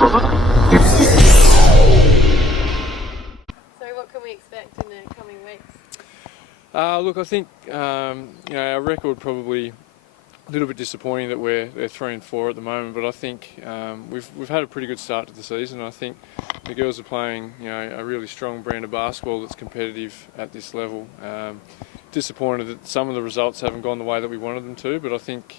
what can we expect in the coming weeks? Look, I think our record probably a little bit disappointing that we're 3-4 at the moment, but I think we've had a pretty good start to the season. I think the girls are playing a really strong brand of basketball that's competitive at this level. Disappointed that some of the results haven't gone the way that we wanted them to, but I think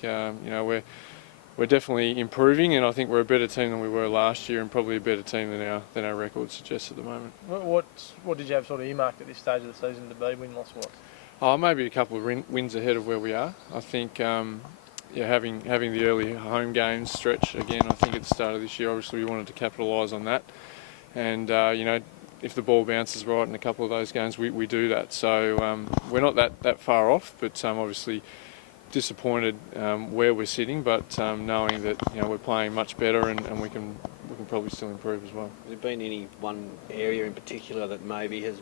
we're definitely improving, and I think we're a better team than we were last year, and probably a better team than our record suggests at the moment. What did you have sort of earmarked at this stage of the season to be win-loss wise? Maybe a couple of wins ahead of where we are. I think having the early home games stretch again, I think at the start of this year, obviously we wanted to capitalise on that, and if the ball bounces right in a couple of those games, we do that. So we're not that far off, but obviously disappointed where we're sitting, but knowing that we're playing much better and we can probably still improve as well. Has there been any one area in particular that maybe has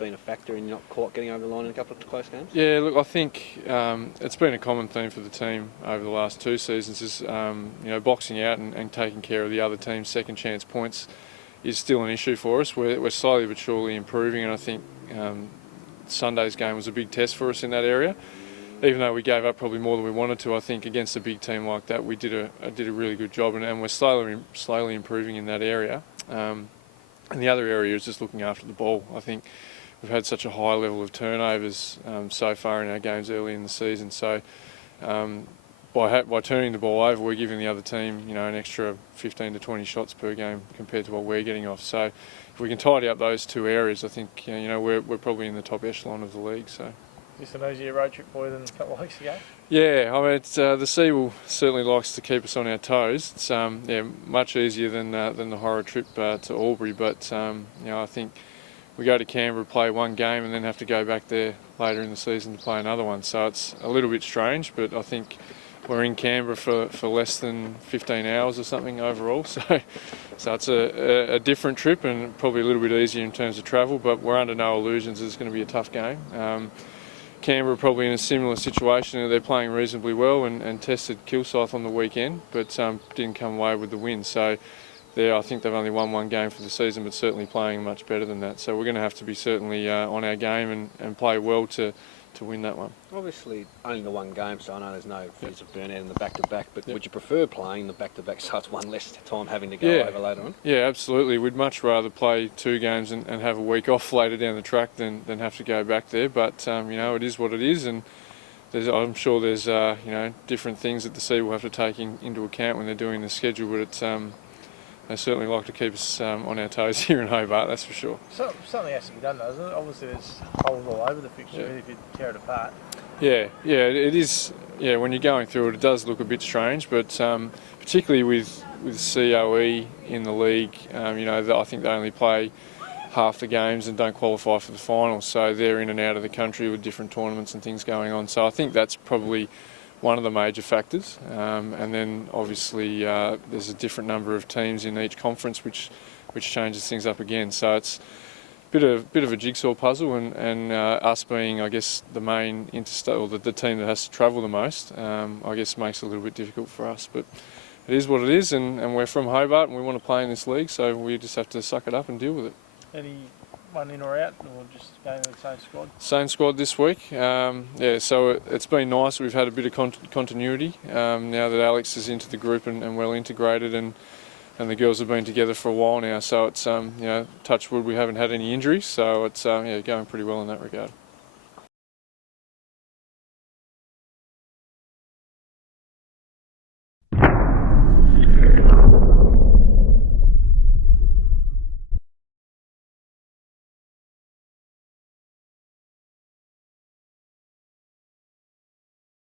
been a factor in not quite getting over the line in a couple of close games? Yeah, look, I think it's been a common theme for the team over the last two seasons is boxing out and taking care of the other team's second chance points is still an issue for us. We're slowly but surely improving, and I think Sunday's game was a big test for us in that area. Even though we gave up probably more than we wanted to, I think against a big team like that, we did a really good job, and we're slowly improving in that area. And the other area is just looking after the ball. I think we've had such a high level of turnovers so far in our games early in the season. So by turning the ball over, we're giving the other team an extra 15 to 20 shots per game compared to what we're getting off. So if we can tidy up those two areas, I think we're probably in the top echelon of the league. So. Just an easier road trip for you than a couple of weeks ago? Yeah, I mean, the Sea certainly likes to keep us on our toes. It's much easier than the horror trip to Albury, but I think we go to Canberra, play one game, and then have to go back there later in the season to play another one. So it's a little bit strange, but I think we're in Canberra for less than 15 hours or something overall. So it's a different trip and probably a little bit easier in terms of travel, but we're under no illusions it's going to be a tough game. Canberra probably in a similar situation. They're playing reasonably well and tested Kilsyth on the weekend, but didn't come away with the win. So I think they've only won one game for the season, but certainly playing much better than that. So we're going to have to be certainly on our game and play well to win that one. Obviously only the one game, so I know there's no fears of burnout in the back-to-back, but would you prefer playing the back-to-back so it's one less time having to go over later on? Yeah, absolutely. We'd much rather play two games and have a week off later down the track than have to go back there, but it is what it is, and I'm sure there's different things that the Sea will have to take into account when they're doing the schedule, but it's they certainly like to keep us on our toes here in Hobart, that's for sure. So, something has to be done, doesn't it? Obviously there's holes all over the fixture if you tear it apart. Yeah, it is. Yeah, when you're going through it does look a bit strange, but particularly with COE in the league, I think they only play half the games and don't qualify for the finals, so they're in and out of the country with different tournaments and things going on. So I think that's probably one of the major factors, and then obviously there's a different number of teams in each conference, which changes things up again. So it's a bit of a jigsaw puzzle, and us being, I guess, the main interstate or the team that has to travel the most, I guess makes it a little bit difficult for us. But it is what it is, and we're from Hobart and we want to play in this league, so we just have to suck it up and deal with it. One in or out, or just going with the same squad? Same squad this week. So it's been nice. We've had a bit of continuity now that Alex is into the group and well integrated, and the girls have been together for a while now. So it's touch wood, we haven't had any injuries. So it's going pretty well in that regard.